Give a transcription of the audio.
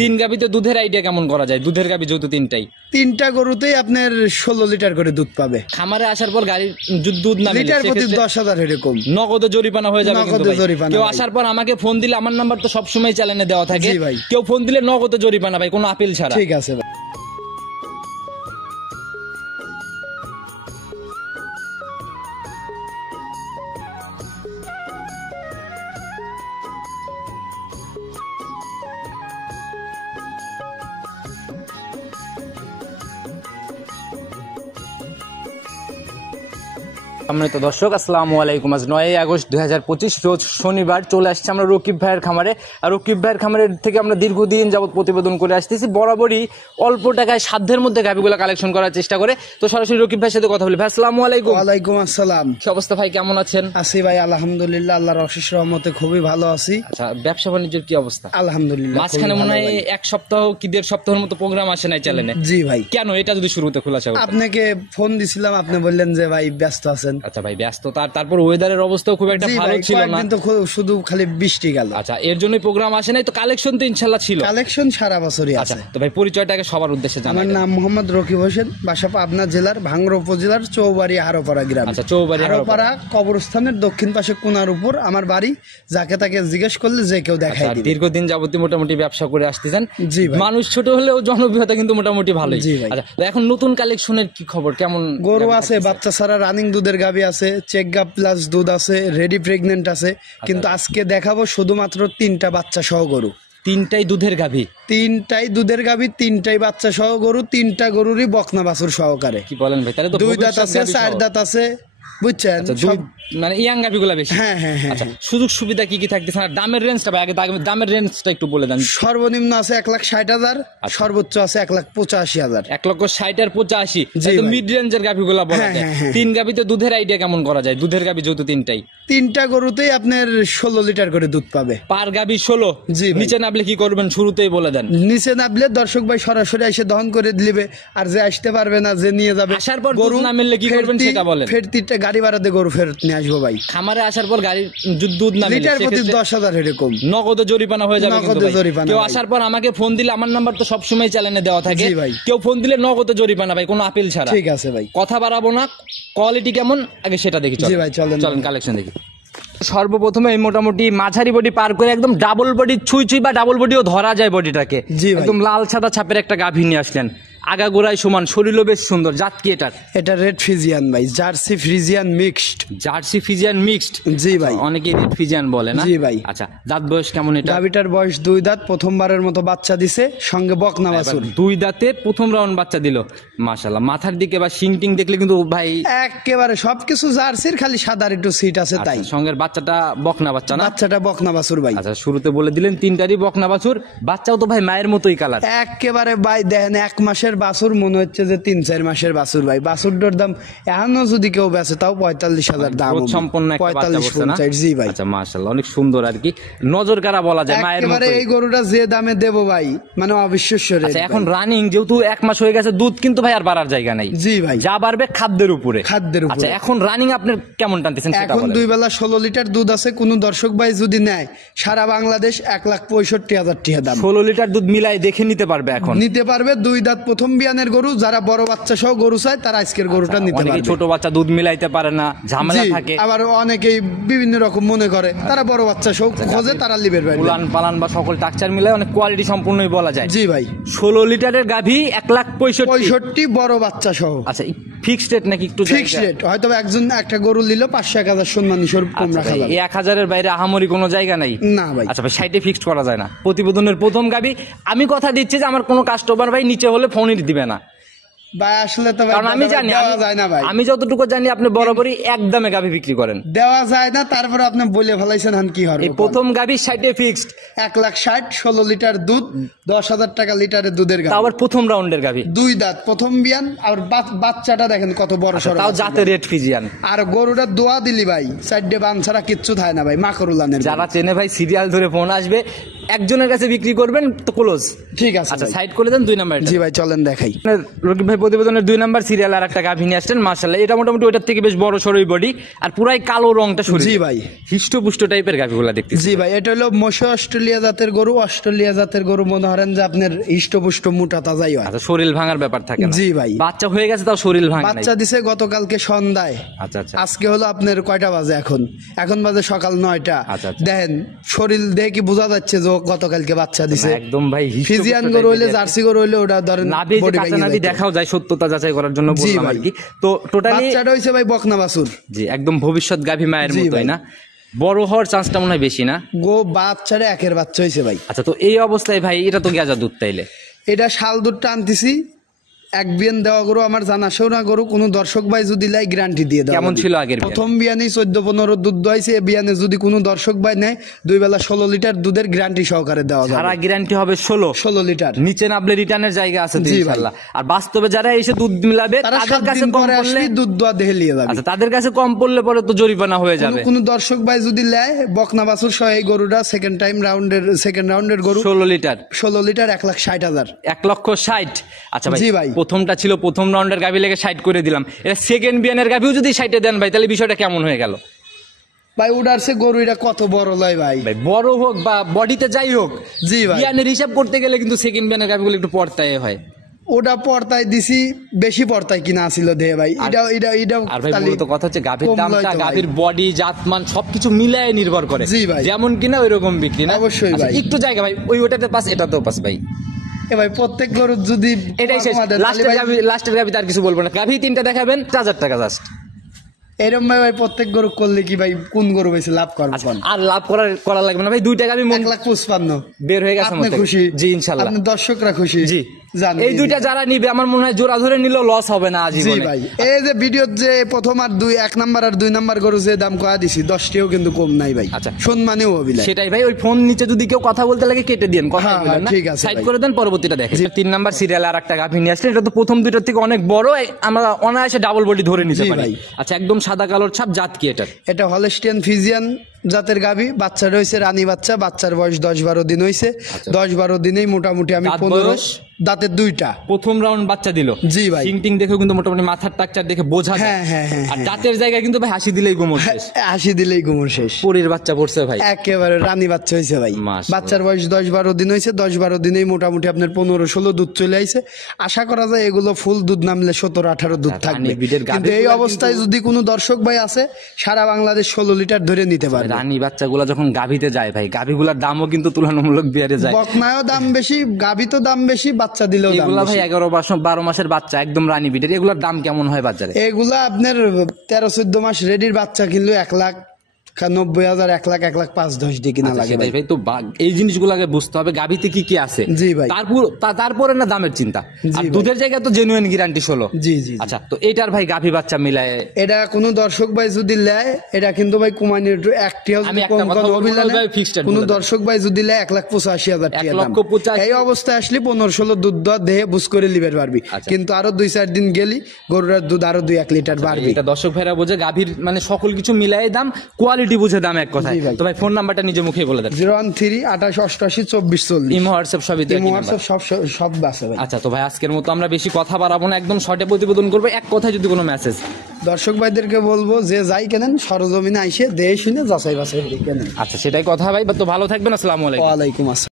তিন গাভিতে দুধের আইডিয়া কেমন করা যায়? দুধের গাভি যেহেতু তিনটা গরুতেই আপনার 16 লিটার করে দুধ পাবে। খামারে আসার পর গাড়ির দুধ না লিটার প্রতি 10,000 এরকম নগদে জরিমানা হয়ে যাবে। কেউ আসার পর আমাকে ফোন দিলে, আমার নাম্বার তো সবসময় চ্যানেলে দেওয়া থাকে, কেউ ফোন দিলে নগদে জরিমানা ভাই, কোনো আপিল ছাড়া। ঠিক আছে ভাই। সম্মানিত দর্শক, আসসালামু আলাইকুম। আজ 9 আগস্ট 2025 রোজ শনিবার চলে আসছে আমরা রকিব ভাইয়ের খামারে। আর রকিব ভাইয়ের খামারের থেকে আমরা দীর্ঘদিন যাবত প্রতিবেদন করে আসতেছি, বরাবরই অল্প টাকায় সাধ্যের মধ্যে গাভিগুলো কালেকশন করার চেষ্টা করে। তো সরাসরি রকিব ভাইয়ের সাথে কথা বলি। ভাই আসসালামু আলাইকুম। ওয়ালাইকুম আসসালাম। কি অবস্থা ভাই, কেমন আছেন? আছি ভাই আলহামদুলিল্লাহ, আল্লাহর অশেষ রহমতে খুবই ভালো আছি। আচ্ছা, ব্যবসা বাণিজ্যের কি অবস্থা? আলহামদুলিল্লাহ। মাঝখানে মনে হয় এক সপ্তাহ কি 1.5 সপ্তাহের মতো প্রোগ্রাম আসে নাই চ্যানেলে। জি ভাই। কেন, এটা যদি শুরুতে খোলাসা করতেন। আপনাকে ফোন দিছিলাম, আপনি বললেন যে ভাই ব্যস্ত আছেন। আচ্ছা ভাই, ব্যস্ত, তারপর ওয়েদারের অবস্থাও খুব একটা ভালো ছিল না, কিন্তু শুধু খালি বৃষ্টি গেল। আচ্ছা, এর জন্যই প্রোগ্রাম আসে নাই। তো কালেকশন তো ইনশাআল্লাহ ছিল। কালেকশন সারা বছরই আছে। তো ভাই পরিচয়টাকে সবার উদ্দেশ্যে জানাই। আমার নাম মোহাম্মদ রকিব হোসেন, বাসা পাবনা জেলার ভাঙ্গড়া উপজেলার চৌবাড়ি হারোপাড়া গ্রাম। আচ্ছা, চৌবাড়ি হারোপাড়া কবরস্থানের দক্ষিণ পাশে কোনার উপর আমার বাড়ি। যাকে তাকে জিজ্ঞেস করলে যে কেউ দেখাই দিবে। দীর্ঘদিন যাবতীয় মোটামুটি ব্যবসা করে আসতেছেন। জি ভাই। মানুষ ছোট হলেও জনপ্রিয়তা কিন্তু মোটামুটি ভালোই। জি ভাই। আচ্ছা, তো এখন নতুন কালেকশনের কি খবর, কেমন গরু আছে? বাচ্চা ছাড়া রানিং দুধের গাভী আছে, চেক গাভ প্লাস দুধ আছে, রেডি প্রেগনেন্ট আছে। কিন্তু আজকে দেখাবো শুধুমাত্র 3টা বাচ্চা সহ গরু। 3টাই দুধের গাভী? 3টাই দুধের গাভী, 3টাই বাচ্চা সহ গরু, 3টা গরুরই বকনা বাছুর সহকারে। কি বলেন ভাই, তাহলে তো 2 দাঁত আছে, 4 দাঁত আছে, বুঝছেন? মানে ইয়াং গাভিগুলা বেশি। হ্যাঁ হ্যাঁ হ্যাঁ। আচ্ছা, সুযোগ সুবিধা কি কি থাকতেছে? আর দামের রেঞ্জটা ভাই, আগে দামের রেঞ্জটা একটু বলে দেন। সর্বনিম্ন আছে 1,60,000, সর্বোচ্চ আছে 1,85,000। 1,60,000 আর 85,000 মিড রেঞ্জের গাভিগুলা বলা যায়। 3 গাভিতে দুধের আইডিয়া কেমন করা যায়? দুধের গাভি যেহেতু 3টাই, 3টা গরুতেই আপনার 16 লিটার করে দুধ পাবে। পার গাভি 16? জি। নিচে নামলে কি করবেন শুরুতেই বলে দেন। নিচে নামলে দর্শক ভাই সরাসরি এসে দহন করে দিবে, আর যে আসতে পারবে না, যে নিয়ে যাবে, আসার পর গরু না মিললে কি করবেন সেটা বলেন। ফেরতিটা গাড়ি ভাড়াতে গরু ফেরত নিয়ে আসবো ভাই। খামারে আসার পর গাড়ির দুধ না মিললে লিটার প্রতি 10,000 এরকম নগদে জরিমানা হয়ে যাবে। কেউ আসার পর আমাকে ফোন দিলে, আমার নাম্বার তো সবসময় চ্যানেলে দেওয়া থাকে, কেউ ফোন দিলে নগদে জরিমানা ভাই, কোনো আপিল ছাড়া। ঠিক আছে ভাই। কথা বাড়াবো না, কোয়ালিটি কেমন আগে সেটা দেখি। জি ভাই, চলেন কালেকশন দেখি। সর্বপ্রথমে মোটামুটি মাঝারি বডি পার করে একদম ডাবল বডি ছুঁই বা ডাবল বডিও ধরা যায় বডিটাকে, একদম লাল সাদা ছাপের একটা গাভী নিয়ে আসলেন। আগাগোড়ায় সমান, শরীরও বেশ সুন্দর। জাত কি এটার? এটা রেড ফ্রিজিয়ান ভাই, Jersey Friesian mixed. Jersey Friesian mixed? জি ভাই। অনেকে রেড ফ্রিজিয়ান বলে না? জি ভাই। আচ্ছা, দাঁত বয়স কেমন এটা? গাভীটার বয়স 2 দাঁত, প্রথমবারের মতো বাচ্চা দিছে, সঙ্গে বকনা বাছুর। 2 দাঁতে প্রথম রাউন্ড বাচ্চা দিল, মাশাআল্লাহ। মাথার দিকে বা শিং টিং দেখলে কিন্তু ভাই একেবারে সবকিছু জার্সির, খালি সাদার একটু সিট আছে তাই। সঙ্গের বাচ্চাটা বকনা বাচ্চা না? বাচ্চাটা বকনা বাছুর ভাই। আচ্ছা, শুরুতে বলে দিলেন 3টারই বকনা বাছুর। বাচ্চাও তো ভাই মায়ের মতোই কালার। একেবারে ভাই দেখেন, 1 মাসের বাছুর মনে হচ্ছে যে 3-4 মাসের বাছুর ভাই। বাছুরটার দাম এখনো যদি কেউ বেচে তাও 45,000 দাম। সম্পূর্ণ 45-50। জি ভাই। আচ্ছা, মাশাআল্লাহ, অনেক সুন্দর আর কি, নজর কাড়া বলা যায় মায়ের মতো। এই গরুটা যে দামে দেব ভাই, মানে অবিশ্বাস্য রেট। আচ্ছা, এখন রানিং যেহেতু 1 মাস হয়ে গেছে, দুধ কিন্তু ভাই আর বাড়ার জায়গা নাই। জি ভাই। যা বাড়বে খাদ্যের উপরে। আচ্ছা, এখন রানিং আপনি কেমন টানতেছেন সেটা বলেন। এখন 2 বেলা 16 লিটার দুধ আছে। কোন দর্শক ভাই যদি নেয়, সারা বাংলাদেশ 1,65,000 টাকা দাম। 16 লিটার দুধ মিলাই দেখে নিতে পারবে, এখন নিতে পারবে। 2 দাঁত প্রথম বিয়ানের গরু, যারা বড় বাচ্চা সহ গরু চায় তারা আজকের গরুটা নিতে পারবে। ছোট বাচ্চা দুধ মিলাইতে পারে না, ঝামেলা থাকে। আবার অনেকেই বিভিন্ন রকম মনে করে, তারা বড় বাচ্চা সহ খোঁজে, তারা লিবের ভাই। উলান পালান বা সকল টাকচার মিলাই অনেক কোয়ালিটি সম্পূর্ণই বলা যায়। জি ভাই। 16 লিটারের গাভী 1,65,000 বড় বাচ্চা সহ। আচ্ছা, ফিক্সড রেট নাকি একটু? Fixed rate. হয়তো একজন একটা গরু নিল 500-1,000 সম্মানী স্বরূপ কম রাখা যাবে। 1,000-এর বাইরে আহামরি কোনো জায়গা নাই না ভাই। আচ্ছা ভাই, 60-এ ফিক্সড করা যায় না? প্রতিবেদনের প্রথম গাভী আমি কথা দিচ্ছি যে আমার কোনো কাস্টমার ভাই নিচে হলে ফোনই দিবে না ভাই। আসলে তো কারণ আমি জানি, আমি যতটুকু জানি আপনি বরাবরই একদমে গাভী বিক্রি করেন। দেওয়া যায় না, তারপরে আপনি বলে ফেলাইছেন হান কি হবে। প্রথম গাভী 60-এ ফিক্সড, 1,60,000, 16 লিটার দুধ, 10,000 টাকা লিটারের দুধের গাভী। আবার প্রথম রাউন্ডের গাভী, 2 দাঁত প্রথম বিয়ান। আর বাচ্চাটা দেখেন কত বড় সরো, তাও জাতের রেড ফ্রিজিয়ান। আর গরুটা দোয়া দিলি ভাই, সাইডে বান ছাড়া কিচ্ছু থাকে না ভাই, মাকরুলানের। যারা চেনে ভাই সিরিয়াল ধরে ফোন আসবে, একজনের কাছে বিক্রি করবেন তো ক্লোজ। ঠিক আছে। আচ্ছা, সাইড করে দেন 2 নাম্বার। জি ভাই, চলেন দেখাই। রকিব ভাই প্রতিবেদনের 2 নাম্বার সিরিয়াল আর একটা গাভী নিয়ে আসছেন মাশাআল্লাহ। এটা মোটামুটি ওটার থেকে বেশ বড় সরই বডি আর পুরাই কালো রংটা শরীর। জি ভাই, হিষ্টপুষ্ট টাইপের গাভীগুলা দেখতেছি। জি ভাই, এটা হলো মশা অস্ট্রেলিয়া জাতের গরু। অস্ট্রেলিয়া জাতের গরু মনে করেন যে আপনার হিষ্টপুষ্ট মোটা তাজাই হয়। আচ্ছা, শরীর ভাঙার ব্যাপার থাকে না। জি ভাই, বাচ্চা হয়ে গেছে তাও শরীর ভাঙে নাই। বাচ্চা দিছে গতকালকে সন্ধ্যায়। আচ্ছা আচ্ছা আজকে হলো আপনার কয়টা বাজে? এখন বাজে সকাল 9টা। আচ্ছা, আচ্ছা। দেখেন শরীর দেখে কি বোঝা যাচ্ছে যে ও গতকালকে বাচ্চা দিছে। একদম ভাই ফিজিয়ান গরু হইলে, জার্সি গরু হইলে ওটা ধরেন নাভি body কাঁচা ভেঙে নাভি যাইতো। দেখাও যায়, সত্যতা যাচাই করার জন্য জি বললাম ভাই। আর কি। তো টোটালি বাচ্চাটা হইছে ভাই বকনা বাছুর। জি একদম ভবিষ্যৎ গাভী মায়ের জি মতোই ভাই। না? বড় হওয়ার চান্সটা মনে হয় বেশি না? বাচ্চারে একের বাচ্চা হইছে ভাই। আচ্ছা, তো এই অবস্থায় ভাই এটা তো গেজা দুধ তাইলে। এটা শাল দুধটা আনতেছি, এক বিয়ান দেওয়া গরু, আমার জানা শোনা গরু। কোনো দর্শক ভাই যদি লাই গ্যারান্টি দিয়ে দেওয়া। কেমন ছিল আগের বিয়ানে? প্রথম বিয়ানে 14-15 দুধ দোয়াইছে। এ বিয়ানে যদি কোনো দর্শক ভাই নেয় 2 বেলা 16 লিটার দুধের গ্যারান্টি সহকারে দেওয়া যাবে। সারা গ্যারান্টি হবে 16 লিটার। নিচে নামলে রিটার্নের জায়গা আছে তো জি ভাই। ইনশাআল্লাহ। আর বাস্তবে যারা এসে দুধ মিলাবে তারা তাদের 7 কাছে দিন কম পরে পড়লে, আসলে দুধ দোয়া দেহে লিয়ে যাবে। আচ্ছা তাদের কাছে কম পড়লে পরে তো জরিমানা হয়ে যাবে। কোনো দর্শক ভাই যদি নেয় বকনা বাছুর সহ এই গরুটা সেকেন্ড রাউন্ডের গরু 16 লিটার 16 লিটার 1,60,000। 1,60,000। আচ্ছা ভাই, জি ভাই। প্রথমটা ছিল প্রথম রাউন্ডের গাভী লেগে 60 করে দিলাম। এটা সেকেন্ড বিয়ানের গাভীও যদি 60 দেন ভাই, তাহলে বিষয়টা কেমন হয়ে গেল? ভাই উডারছে গরু, এটা কত বড় লয় ভাই। ভাই বড় হোক বা বডিতে যাই হোক, জি ভাই, বিয়ানের হিসাব করতে গেলে কিন্তু সেকেন্ড বিয়ানের গাভীগুলো একটু পড়তায় হয়। ওটা পর্তায় দিছি, বেশি পর্তায় কিনা আসিল দেহে ভাই। এটা আর ভাই মূলত কথা হচ্ছে গাভীর কম লয় দামটা তো ভাই। গাভীর বডি জাতমান সবকিছু মিলায় নির্ভর করে। জি ভাই। যেমন কিনা ওই রকম বিক্রি না? অবশ্যই আচ্ছা, ভাই। একটু জায়গা ভাই, ওটাতে পাস এটাতেও পাস ভাই। এ ভাই প্রত্যেক গরুর যদি এটাই শেষ। কমা দেন, তাহলে ভাই লাস্টের গাভী তার কিছু বলবো না। গাভী 3টা দেখাবেন 1000 টাকা জাস্ট। এরম ভাই প্রত্যেক গরু করলে কি ভাই কোন গরু বেশি লাভ করবো? আর লাভ করা লাগবে না ভাই। 2টা গাভী 1,55,000 বের হয়ে গেছে আপনি আমার থেকে। খুশি? জি ইনশাআল্লাহ। আপনি দর্শকরা খুশি? জি। জান এই 2টা যারা নিবে আমার মনে হয় জোড়া ধরে নিলেও লস হবে না জি আজীবনে। ভাই। এই যে ভিডিওর যে প্রথম আর 1 নাম্বার আর 2 নাম্বার গরু যে দাম কয়া দিছি 10টাও কিন্তু কম নাই ভাই। আচ্ছা। সম্মানেও হবি না। সেটাই ভাই, ওই ফোন নিচে যদি কেউ কথা বলতে লাগে কেটে দেন, কথা হ্যাঁ, বলেন না, ঠিক আছে সাইড ভাই। করে দেন, পরবর্তীটা দেখেন। 3 নাম্বার সিরিয়াল আর একটা গাভী নিয়ে আসলেন। এটা তো প্রথম 2টার থেকে অনেক বড়, আমরা অনায়াসে ডাবল বডি ধরে নিতে জি পারি। ভাই। আচ্ছা, একদম সাদা কালোর ছাপ, জাত কি এটা? এটা হলস্টিয়ান ফিজিয়ান জাতের গাভী। বাচ্চা রয়েছে রানী বাচ্চা। বাচ্চার বয়স 10-12 দিন হয়েছে। 10-12 দিনেই মোটামুটি আমি দাঁত 15 বয়স? দাঁতের 2টা। প্রথম রাউন্ড বাচ্চা দিল। জি ভাই। টিং দেখে কিন্তু মোটামুটি মাথার টাকচার দেখে বোঝা যায়। হ্যাঁ, হ্যাঁ, হ্যাঁ, আর দাঁতের জায়গায় কিন্তু ভাই হাসি দিলেই গোমর শেষ। হাসি দিলেই গুমর শেষ। পরীর বাচ্চা পড়ছে ভাই। একেবারে রানী বাচ্চা হয়েছে ভাই। মাশাআল্লাহ। বাচ্চার বয়স 10-12 দিন হয়েছে। 10-12 দিনেই মোটামুটি আপনার 15-16 দুধ চলে আইছে। আশা করা যায় এগুলো ফুল দুধ নামলে 17-18 দুধ রানী থাকবে। ব্রিডের কিন্তু এই গাভীগুলো অবস্থায় যদি কোনো দর্শক ভাই আছে সারা বাংলাদেশ 16 লিটার ধরে নিতে পারবে। রানী বাচ্চাগুলা যখন গাভীতে যায় ভাই, গাভীগুলার দামও কিন্তু তুলনামূলক বেড়ে যায়। বকনায়ও দাম বেশি, গাভী তো দাম বেশি, বাচ্চা দিলেও দাম এগুলা ভাই বেশি। 11-12 মাসের বাচ্চা, একদম রানী বিটের। এগুলোর দাম কেমন হয় বাজারে? এগুলা আপনার 13-14 মাস রেডির বাচ্চা কিনলে 1,90,000, 1,05,10 দিয়ে কিনা লাগে ভাই। সেটাই ভাই। তো এই জিনিসগুলোকে বুঝতে হবে গাভীতে কি কি আছে। জি ভাই। তারপরে না দামের চিন্তা। আর দুধের জায়গায় তো জেনুইন গ্যারান্টি 16। জি জি। আচ্ছা, তো এটার ভাই গাভী বাচ্চা মিলায় এটা কোনো দর্শক ভাই যদি নেয়, এটা কিন্তু ভাই কুমানির একটিও আমি একটা কথা বলবো ভাই, fixed rate কোনো বলে দেন। দর্শক ভাই যদি নেয় 1,85,000 টাকা দাম। 1,85,000 এই অবস্থায় আসলে 15-16 দুধ দেহে বুঝ করে লিবার পারবি। আচ্ছা। কিন্তু আরো 2-4 দিন গেলি গরুর দুধ আরো 2-1 লিটার বাড়বে। এটা দর্শক ভাইরা বোঝে গাভীর মানে সকল কিছু মিলাই দাম, কোয়ালিটি বুঝে দাম এক কথায়। জি ভাই। তো ভাই ফোন নাম্বারটা নিজে মুখে বলে দেন। 013-28-88-24-40। ইমো হোয়াটসঅ্যাপ সবই তো একই নাম্বার। সব আছে ভাই। আচ্ছা, তো ভাই আজকের মতো আমরা বেশি কথা বাড়াবো না, একদম শর্টে প্রতিবেদন করবো। এক কথায় যদি কোনো মেসেজ দর্শক ভাইদেরকে বলবো যে যাই কেনেন সরজমিনে আইসে দেহে শুনে যাচাই বাছাই করে কেনেন। আচ্ছা সেটাই কথা ভাই। তো ভালো থাকবেন। আসসালামু আলাইকুম। ওয়ালাইকুম আসসালাম।